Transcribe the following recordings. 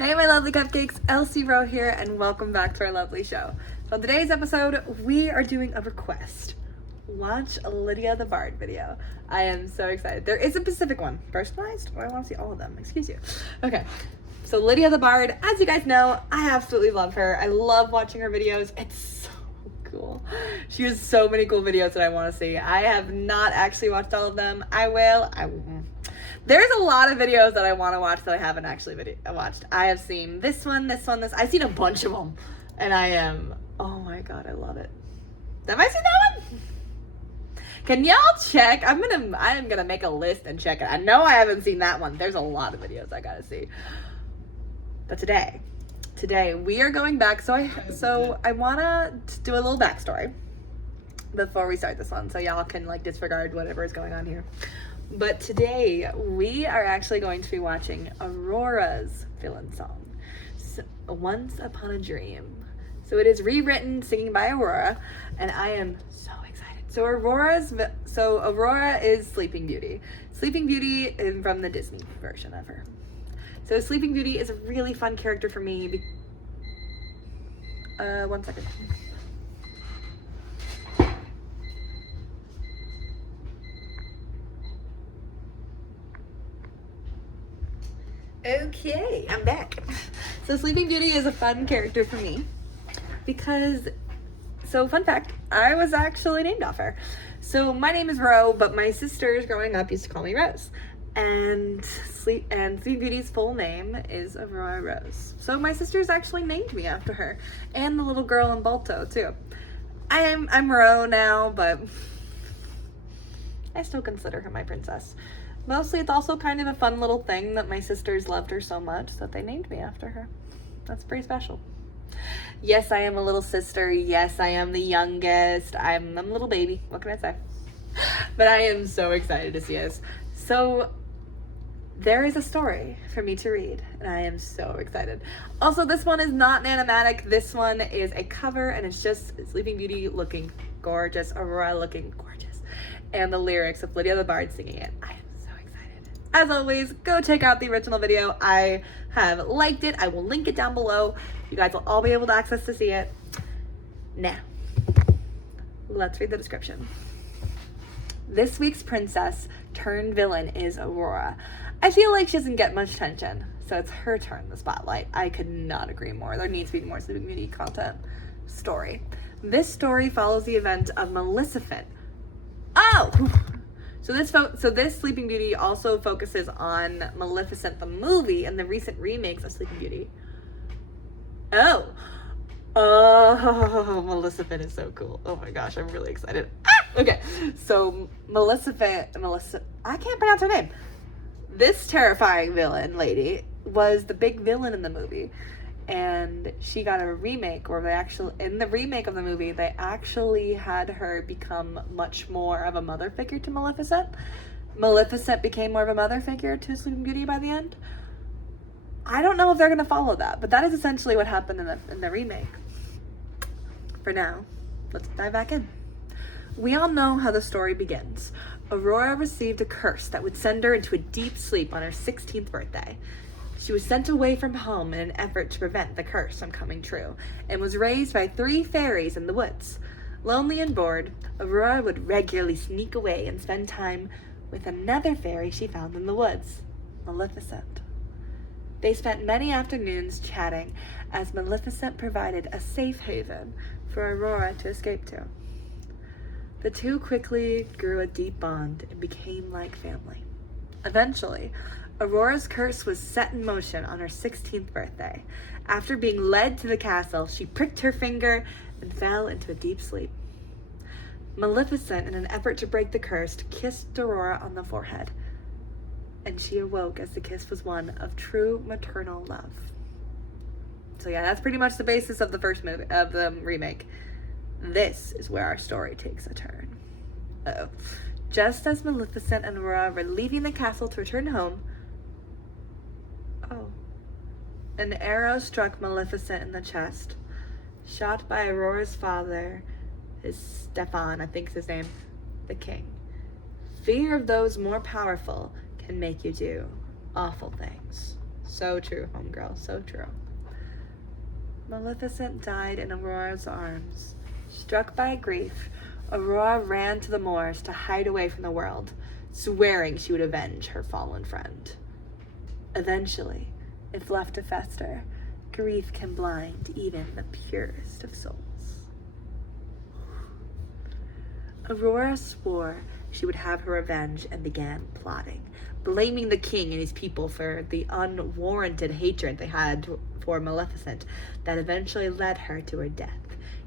Hey my lovely cupcakes, Elsie Rowe here and welcome back to our lovely show. So on today's episode, we are doing a request. Watch a Lydia the Bard video. I am so excited. There is a specific one. Personalized? Oh, I want to see all of them. Excuse you. Okay. So Lydia the Bard, as you guys know, I absolutely love her. I love watching her videos. It's so cool. She has so many cool videos that I want to see. I have not actually watched all of them. I will. There's a lot of videos that I want to watch that I haven't actually watched. I have seen this one. I've seen a bunch of them. And I am, oh my god, I love it. Have I seen that one? Can y'all check? I am gonna make a list and check it. I know I haven't seen that one. There's a lot of videos I gotta see. But today we are going back. So I wanna do a little backstory before we start this one, so y'all can like disregard whatever is going on here. But today we are actually going to be watching Aurora's villain song, Once Upon a Dream. So it is rewritten, singing by Aurora, and I am so excited. So Aurora is Sleeping Beauty. Sleeping Beauty is from the Disney version of her. So Sleeping Beauty is a really fun character for me. One second. Okay, I'm back. So Sleeping Beauty is a fun character for me because, so fun fact, I was actually named off her. So my name is Ro, but my sisters growing up used to call me Rose. And Sleeping Beauty's full name is Aurora Rose. So my sisters actually named me after her, and the little girl in Balto too. I'm Ro now, but I still consider her my princess. Mostly, it's also kind of a fun little thing that my sisters loved her so much that they named me after her. That's pretty special. Yes, I am a little sister. Yes, I am the youngest. I'm a little baby. What can I say? But I am so excited to see this. So there is a story for me to read, and I am so excited. Also, this one is not an animatic. This one is a cover, and it's just Sleeping Beauty looking gorgeous, Aurora looking gorgeous, and the lyrics of Lydia the Bard singing it. I am so excited. As always, go check out the original video. I have liked it. I will link it down below. You guys will all be able to access to see it. Now, let's read the description. This week's princess turned villain is Aurora. I feel like she doesn't get much attention, so it's her turn in the spotlight. I could not agree more. There needs to be more Sleeping Beauty content. Story. This story follows the event of Maleficent. Oh! So this Sleeping Beauty also focuses on Maleficent the movie and the recent remakes of Sleeping Beauty. Oh, Maleficent is so cool. Oh my gosh, I'm really excited. Okay, so Maleficent, I can't pronounce her name. This terrifying villain lady was the big villain in the movie, and she got a remake where in the remake of the movie, they actually had her become much more of a mother figure to Maleficent. Maleficent became more of a mother figure to Sleeping Beauty by the end. I don't know if they're going to follow that, but that is essentially what happened in the remake. For now, let's dive back in. We all know how the story begins. Aurora received a curse that would send her into a deep sleep on her 16th birthday. She was sent away from home in an effort to prevent the curse from coming true, and was raised by 3 fairies in the woods. Lonely and bored, Aurora would regularly sneak away and spend time with another fairy she found in the woods, Maleficent. They spent many afternoons chatting as Maleficent provided a safe haven for Aurora to escape to. The two quickly grew a deep bond and became like family. Eventually, Aurora's curse was set in motion on her 16th birthday. After being led to the castle, she pricked her finger and fell into a deep sleep. Maleficent, in an effort to break the curse, kissed Aurora on the forehead, and she awoke as the kiss was one of true maternal love. So yeah, that's pretty much the basis of the first movie, of the remake. This is where our story takes a turn. Just as Maleficent and Aurora were leaving the castle to return home, an arrow struck Maleficent in the chest, shot by Aurora's father, Stefan, I think is his name, the king. Fear of those more powerful can make you do awful things. So true, homegirl, so true. Maleficent died in Aurora's arms. Struck by grief, Aurora ran to the moors to hide away from the world, swearing she would avenge her fallen friend. Eventually, if left to fester, grief can blind even the purest of souls. Aurora swore she would have her revenge and began plotting, blaming the king and his people for the unwarranted hatred they had for Maleficent that eventually led her to her death.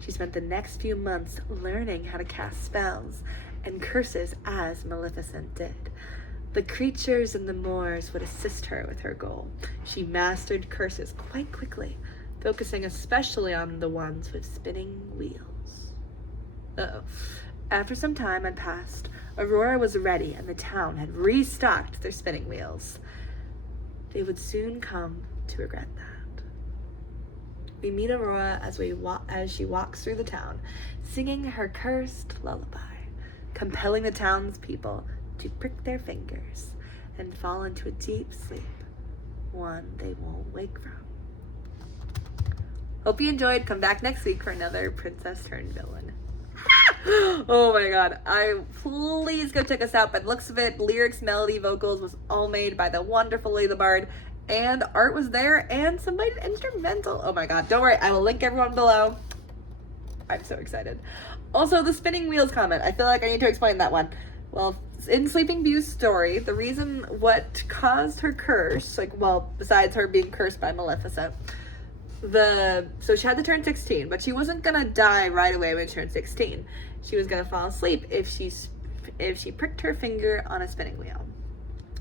She spent the next few months learning how to cast spells and curses as Maleficent did. The creatures in the moors would assist her with her goal. She mastered curses quite quickly, focusing especially on the ones with spinning wheels. After some time had passed, Aurora was ready and the town had restocked their spinning wheels. They would soon come to regret that. We meet Aurora as she walks through the town, singing her cursed lullaby, compelling the townspeople to prick their fingers and fall into a deep sleep, one they won't wake from. Hope you enjoyed. Come back next week for another princess turned villain. Oh my god, please go check us out. By the looks of it, lyrics, melody, vocals was all made by the wonderful Lydia the Bard, and art was there, and somebody did instrumental. Oh my god, don't worry, I will link everyone below. I'm so excited. Also, the spinning wheels comment, I feel like I need to explain that one. Well, in Sleeping Beauty's story, the reason what caused her curse, besides her being cursed by Maleficent, so she had to turn 16, but she wasn't gonna die right away when she turned 16. She was gonna fall asleep if she pricked her finger on a spinning wheel.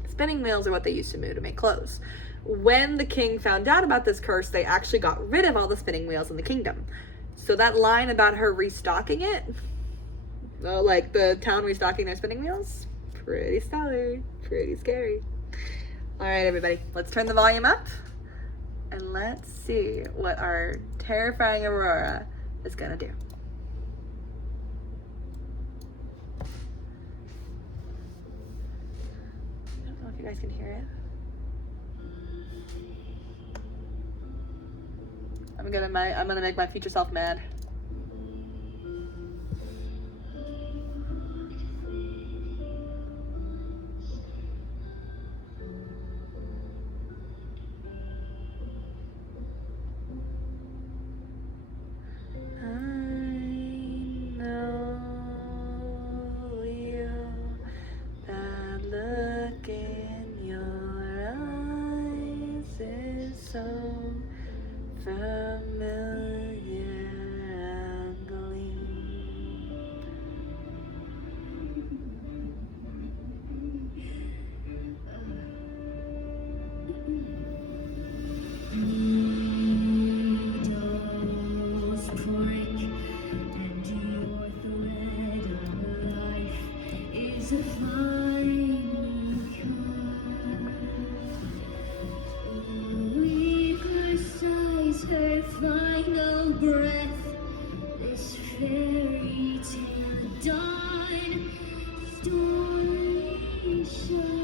Spinning wheels are what they used to move to make clothes. When the king found out about this curse, they actually got rid of all the spinning wheels in the kingdom. So that line about her restocking it, like the town restocking their spinning wheels, pretty stellar, pretty scary. All right, everybody, let's turn the volume up. And let's see what our terrifying Aurora is gonna do. I don't know if you guys can hear it. I'm gonna make my future self mad. So familiar and gleam. Needles prick, and your thread of life is a fine cut. Her final breath, this fairy tale done, story shine.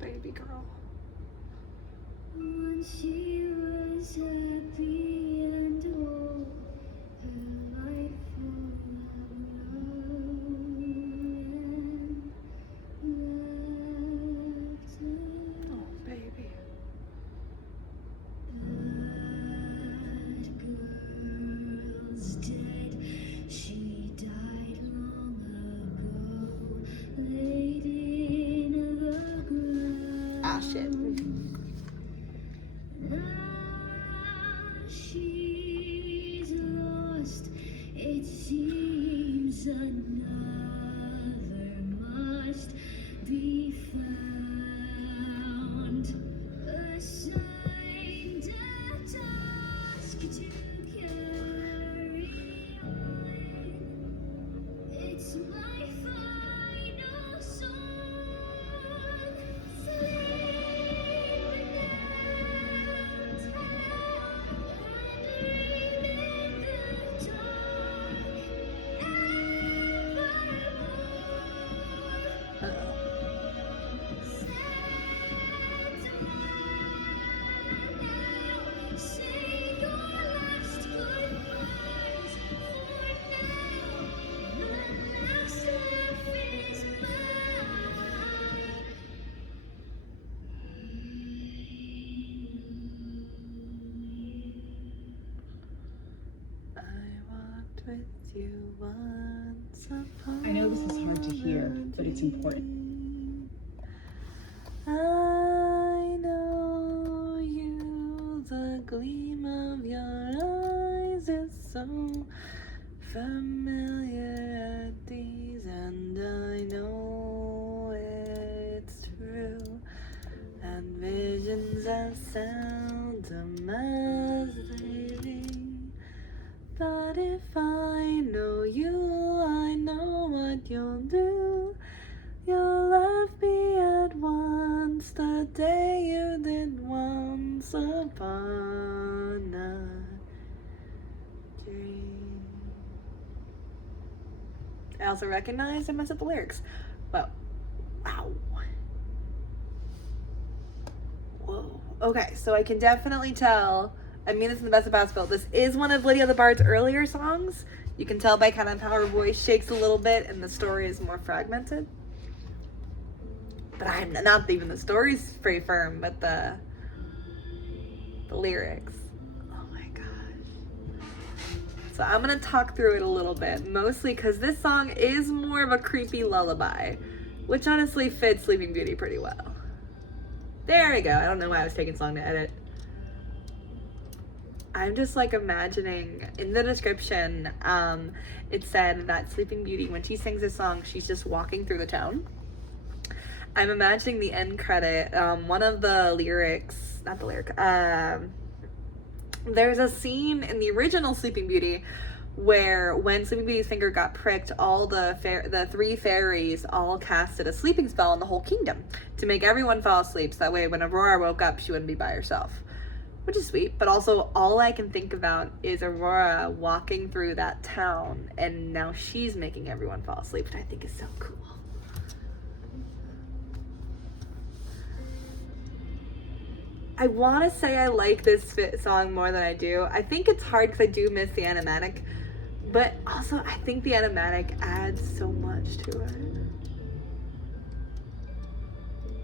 Baby girl. When she was happy and whole, her life full of love and laughter. Oh, baby. That girl's dead. She died long ago. Laid in the ground. Ah, shit. Now she's lost. It seems another must be found. Assigned a task to carry on. you once upon I know this is hard to hear, but it's important. I know you, the gleam of your eyes is so familiar at these, and I know it's true, and visions of sound as they ring. But if I know you, I know what you'll do. You'll love me at once, the day you did once upon a dream. I also recognize I messed up the lyrics. But wow. Whoa. Okay, so I can definitely tell, I mean this in the best of possible, this is one of Lydia the Bard's earlier songs. You can tell by kind of how her voice shakes a little bit and the story is more fragmented. But I'm not even the story's pretty firm, but the lyrics. Oh my gosh. So I'm gonna talk through it a little bit, mostly because this song is more of a creepy lullaby, which honestly fits Sleeping Beauty pretty well. There we go. I don't know why I was taking so long to edit. I'm just like imagining, in the description, it said that Sleeping Beauty, when she sings this song, she's just walking through the town. I'm imagining the end credit, one of the lyrics, not the lyric, there's a scene in the original Sleeping Beauty where when Sleeping Beauty's finger got pricked, all the three fairies all casted a sleeping spell on the whole kingdom to make everyone fall asleep, so that way when Aurora woke up, she wouldn't be by herself. Which is sweet, but also all I can think about is Aurora walking through that town, and now she's making everyone fall asleep, which I think is so cool. I want to say I like this song more than I do. I think it's hard because I do miss the animatic, but also I think the animatic adds so much to it.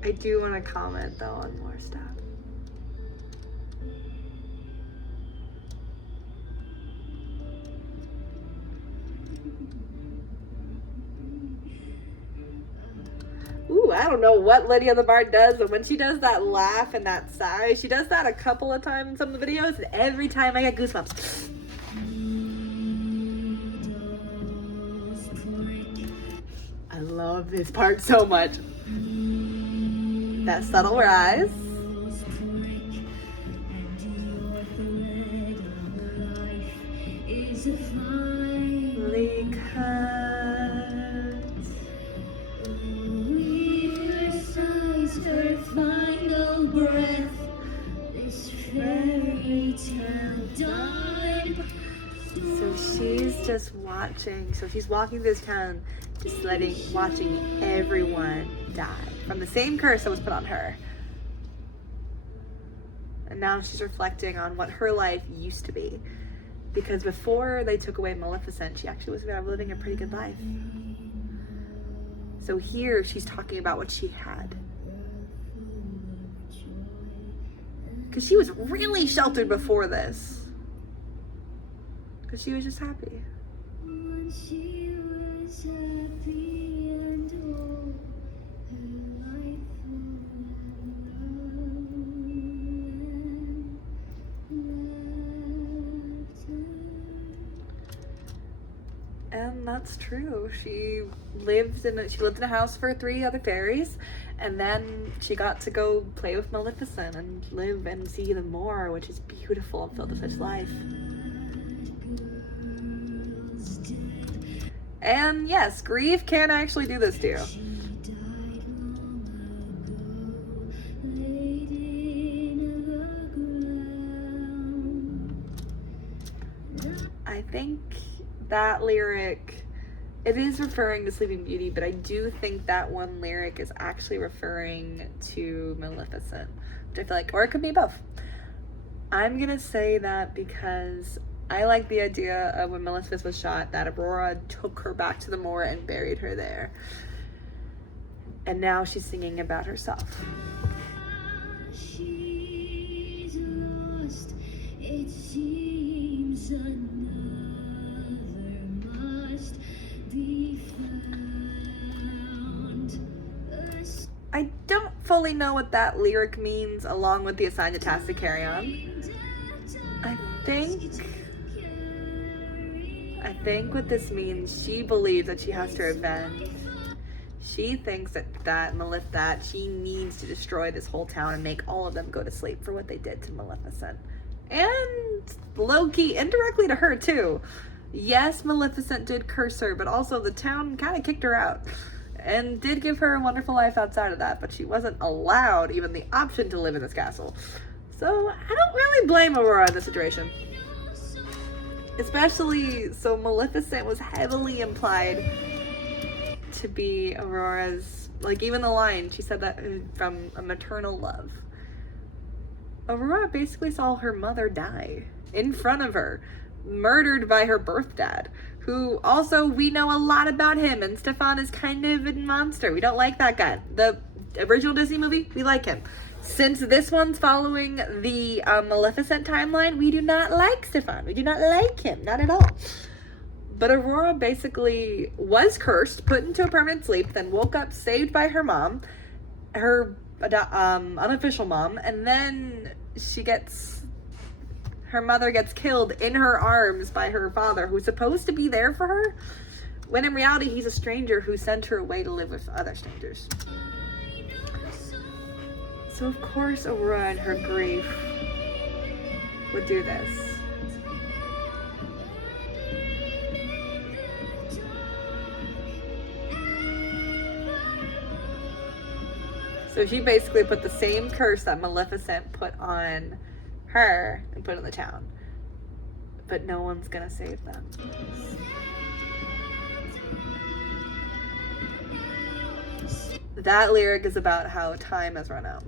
I do want to comment though on more stuff. Ooh, I don't know what Lydia the Bard does, but when she does that laugh and that sigh, she does that a couple of times in some of the videos, and every time I get goosebumps. I love this part so much. That subtle rise. Her final breath, this fairy tale died. So she's just watching, so she's walking through this town, just watching everyone die from the same curse that was put on her. And now she's reflecting on what her life used to be. Because before they took away Maleficent, she actually was living a pretty good life. So here she's talking about what she had. Because she was really sheltered before this. Because she was just happy. And that's true. She lived in a house for 3 other fairies, and then she got to go play with Maleficent and live and see the moor, which is beautiful and filled with such life. And yes, grief can actually do this to you. I think that lyric, it is referring to Sleeping Beauty, but I do think that one lyric is actually referring to Maleficent, which I feel like, or it could be both. I'm gonna say that because I like the idea of when Maleficent was shot, that Aurora took her back to the moor and buried her there. And now she's singing about herself. She's lost, it seems another I don't fully know what that lyric means along with the assigned task to carry on. I think what this means, she believes that she has to revenge. She thinks that she needs to destroy this whole town and make all of them go to sleep for what they did to Maleficent. And low-key, indirectly to her too. Yes, Maleficent did curse her, but also the town kind of kicked her out. And did give her a wonderful life outside of that, but she wasn't allowed even the option to live in this castle. So I don't really blame Aurora in this situation. Especially, so Maleficent was heavily implied to be Aurora's, like even the line, she said that from a maternal love. Aurora basically saw her mother die in front of her, murdered by her birth dad, who also, we know a lot about him, and Stefan is kind of a monster. We don't like that guy. The original Disney movie, we like him. Since this one's following the Maleficent timeline, we do not like Stefan. We do not like him, not at all. But Aurora basically was cursed, put into a permanent sleep, then woke up saved by her mom, her unofficial mom, and then her mother gets killed in her arms by her father, who's supposed to be there for her, when in reality he's a stranger who sent her away to live with other strangers. So of course Aurora in her grief would do this. So she basically put the same curse that Maleficent put on her and put in the town. But no one's gonna save them. That lyric is about how time has run out.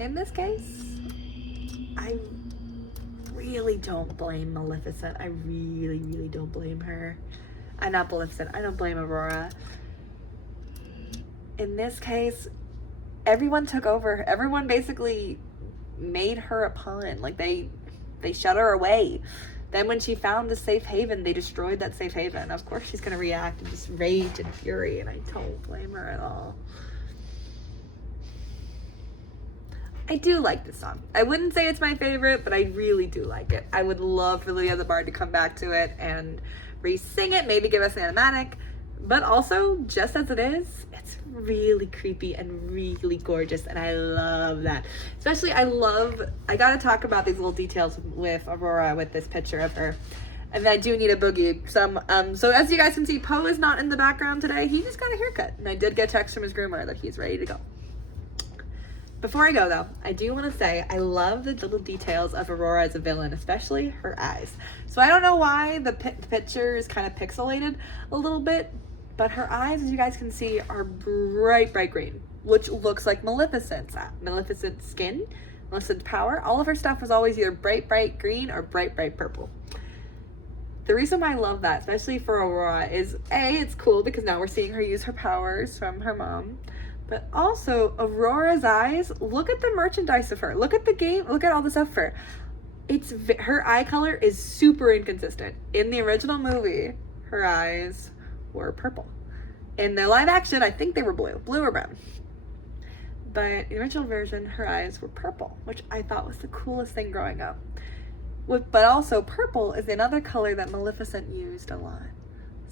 In this case, I really don't blame Maleficent. I really, really don't blame her. Not Maleficent. I don't blame Aurora. In this case, everyone took over. Everyone basically made her a pawn. Like they shut her away. Then when she found a safe haven, they destroyed that safe haven. Of course she's gonna react and just rage and fury, and I don't blame her at all. I do like this song. I wouldn't say it's my favorite, but I really do like it. I would love for Lydia the Bard to come back to it and re-sing it, maybe give us an animatic, but also, just as it is, it's really creepy and really gorgeous, and I love that. Especially, I gotta talk about these little details with Aurora with this picture of her. And I do need a boogie. So as you guys can see, Poe is not in the background today. He just got a haircut, and I did get a text from his groomer that he's ready to go. Before I go though, I do want to say I love the little details of Aurora as a villain, especially her eyes. So I don't know why the picture is kind of pixelated a little bit, but her eyes, as you guys can see, are bright green, which looks like Maleficent's skin, Maleficent's power. All of her stuff was always either bright green or bright purple. The reason why I love that, especially for Aurora, is A, it's cool because now we're seeing her use her powers from her mom. But also, Aurora's eyes, look at the merchandise of her. Look at the game, look at all the stuff for her. Her eye color is super inconsistent. In the original movie, her eyes were purple. In the live action, I think they were blue or brown. But in the original version, her eyes were purple, which I thought was the coolest thing growing up. But also, purple is another color that Maleficent used a lot.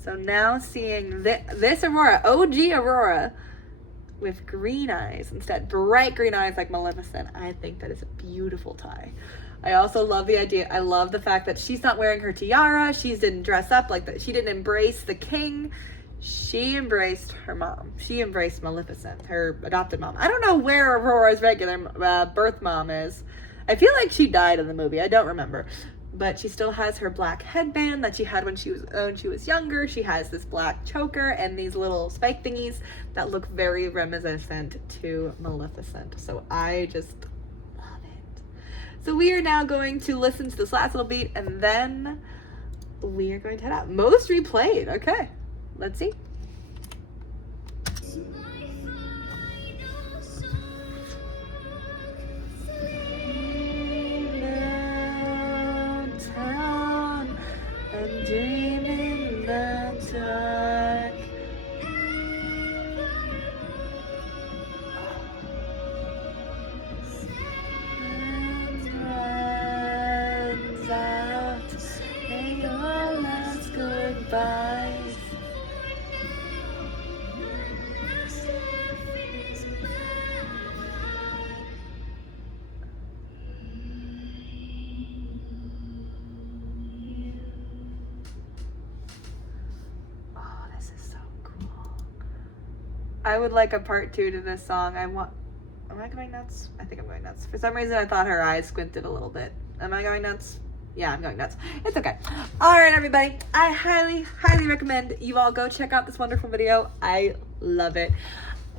So now seeing this Aurora, OG Aurora, with green eyes instead, bright green eyes like Maleficent, I think that is a beautiful tie. I also love the idea, I love the fact that she's not wearing her tiara, she didn't dress up like that, she didn't embrace the king, she embraced her mom. She embraced Maleficent, her adopted mom. I don't know where Aurora's regular birth mom is. I feel like she died in the movie, I don't remember. But she still has her black headband that she had when she was younger. She has this black choker and these little spike thingies that look very reminiscent to Maleficent. So I just love it. So we are now going to listen to this last little beat, and then we are going to head out. Most replayed. Okay, let's see. I would like a part 2 to this song. Am I going nuts? I think I'm going nuts. For some reason, I thought her eyes squinted a little bit. Am I going nuts? Yeah, I'm going nuts. It's okay. All right, everybody. I highly, highly recommend you all go check out this wonderful video. I love it.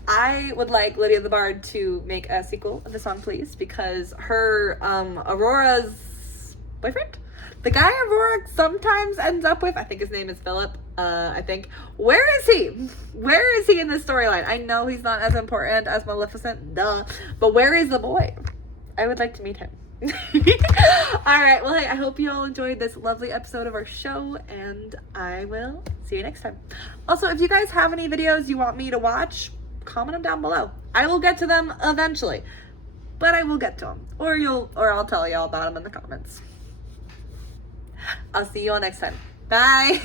I would like Lydia the Bard to make a sequel of the song, please, because her, Aurora's boyfriend? The guy Aurora sometimes ends up with, I think his name is Philip, I think. Where is he? Where is he in this storyline? I know he's not as important as Maleficent, duh, but where is the boy? I would like to meet him. All right, well, hey, I hope you all enjoyed this lovely episode of our show, and I will see you next time. Also, if you guys have any videos you want me to watch, comment them down below. I will get to them eventually, but I will get to them, or I'll tell you all about them in the comments. I'll see you all next time. Bye.